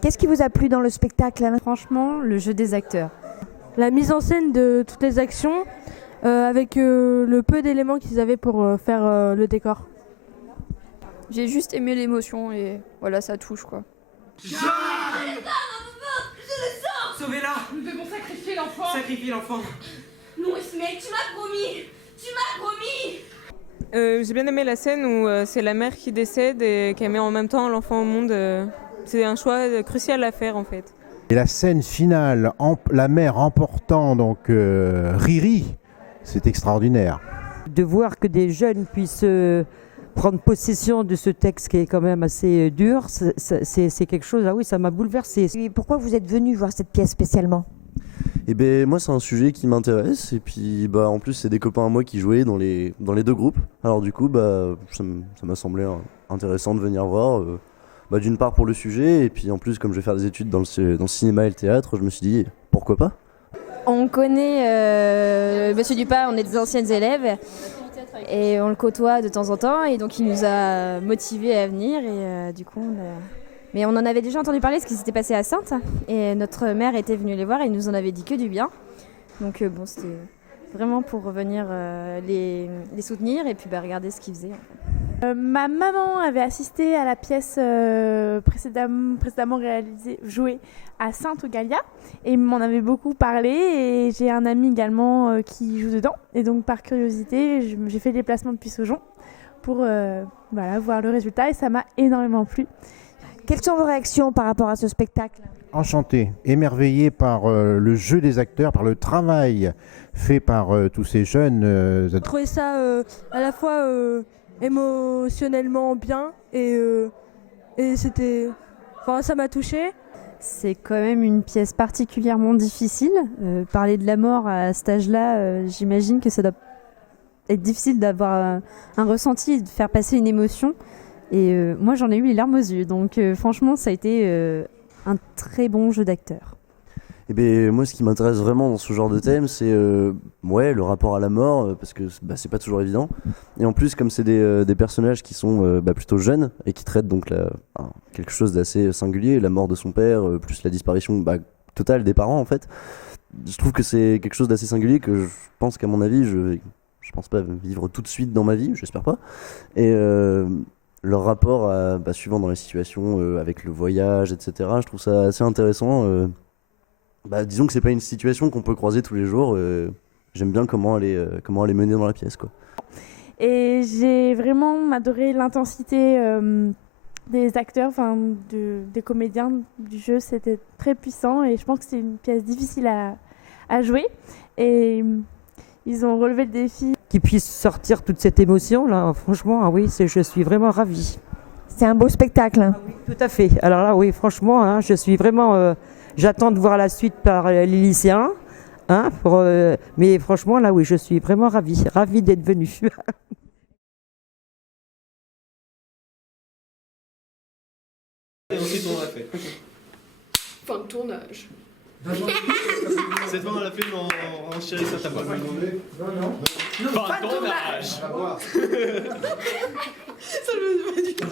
Qu'est-ce qui vous a plu dans le spectacle, Alain ? Franchement, le jeu des acteurs. La mise en scène de toutes les actions avec le peu d'éléments qu'ils avaient pour faire le décor. J'ai juste aimé l'émotion et voilà, ça touche quoi. Sauvez-la! Nous devons sacrifier l'enfant. Sacrifiez l'enfant! Non, Ismaël, tu m'as promis. Tu m'as promis. J'ai bien aimé la scène où c'est la mère qui décède et qui met en même temps l'enfant au monde. C'est un choix crucial à faire en fait. Et la scène finale, la mère emportant donc Riri, c'est extraordinaire. De voir que des jeunes puissent prendre possession de ce texte qui est quand même assez dur, c'est quelque chose, ah oui, ça m'a bouleversé. Et pourquoi vous êtes venu voir cette pièce spécialement ? Et ben moi c'est un sujet qui m'intéresse et puis bah en plus c'est des copains à moi qui jouaient dans les deux groupes. Alors du coup bah ça m'a semblé intéressant de venir voir. D'une part pour le sujet et puis en plus comme je vais faire des études dans le cinéma et le théâtre, je me suis dit pourquoi pas. On connaît Monsieur Dupas, on est des anciennes élèves et on le côtoie de temps en temps et donc il nous a motivés à venir et du coup mais on en avait déjà entendu parler de ce qui s'était passé à Saintes et notre mère était venue les voir et il nous en avait dit que du bien. Donc bon, c'était vraiment pour revenir les soutenir et puis regarder ce qu'ils faisaient. En fait. Ma maman avait assisté à la pièce précédemment jouée à Sainte-Gallia et m'en avait beaucoup parlé et j'ai un ami également qui joue dedans et donc par curiosité j'ai fait le déplacement depuis Saujon pour voir le résultat et ça m'a énormément plu. Quelles sont vos réactions par rapport à ce spectacle ? Enchanté, émerveillé par le jeu des acteurs, par le travail fait par tous ces jeunes. J'ai trouvé ça à la fois émotionnellement bien et c'était, ça m'a touchée. C'est quand même une pièce particulièrement difficile. Parler de la mort à cet âge-là, j'imagine que ça doit être difficile d'avoir un ressenti et de faire passer une émotion. Et moi j'en ai eu les larmes aux yeux, donc franchement ça a été un très bon jeu d'acteur. Et ben moi ce qui m'intéresse vraiment dans ce genre de thème c'est le rapport à la mort parce que c'est pas toujours évident et en plus comme c'est des personnages qui sont plutôt jeunes et qui traitent donc quelque chose d'assez singulier, la mort de son père plus la disparition totale des parents en fait, je trouve que c'est quelque chose d'assez singulier que je pense qu'à mon avis je pense pas vivre tout de suite dans ma vie, j'espère pas, et leur rapport suivant dans les situations avec le voyage etc, je trouve ça assez intéressant. Disons que c'est pas une situation qu'on peut croiser tous les jours. J'aime bien comment elle est menée dans la pièce, quoi. Et j'ai vraiment adoré l'intensité des acteurs, des comédiens du jeu. C'était très puissant et je pense que c'est une pièce difficile à jouer. Et ils ont relevé le défi. Qu'ils puissent sortir toute cette émotion, là, franchement, ah oui, je suis vraiment ravie. C'est un beau spectacle. Ah oui, tout à fait. Alors là, oui, franchement, je suis vraiment... j'attends de voir la suite par les lycéens. Mais franchement, là, oui, je suis vraiment ravie d'être venue. Et ensuite on l'a fait. Fin de tournage. Cette fois on l'a fait en chérie sur ta voix. Non, pas de tournage. Ça me va du tout.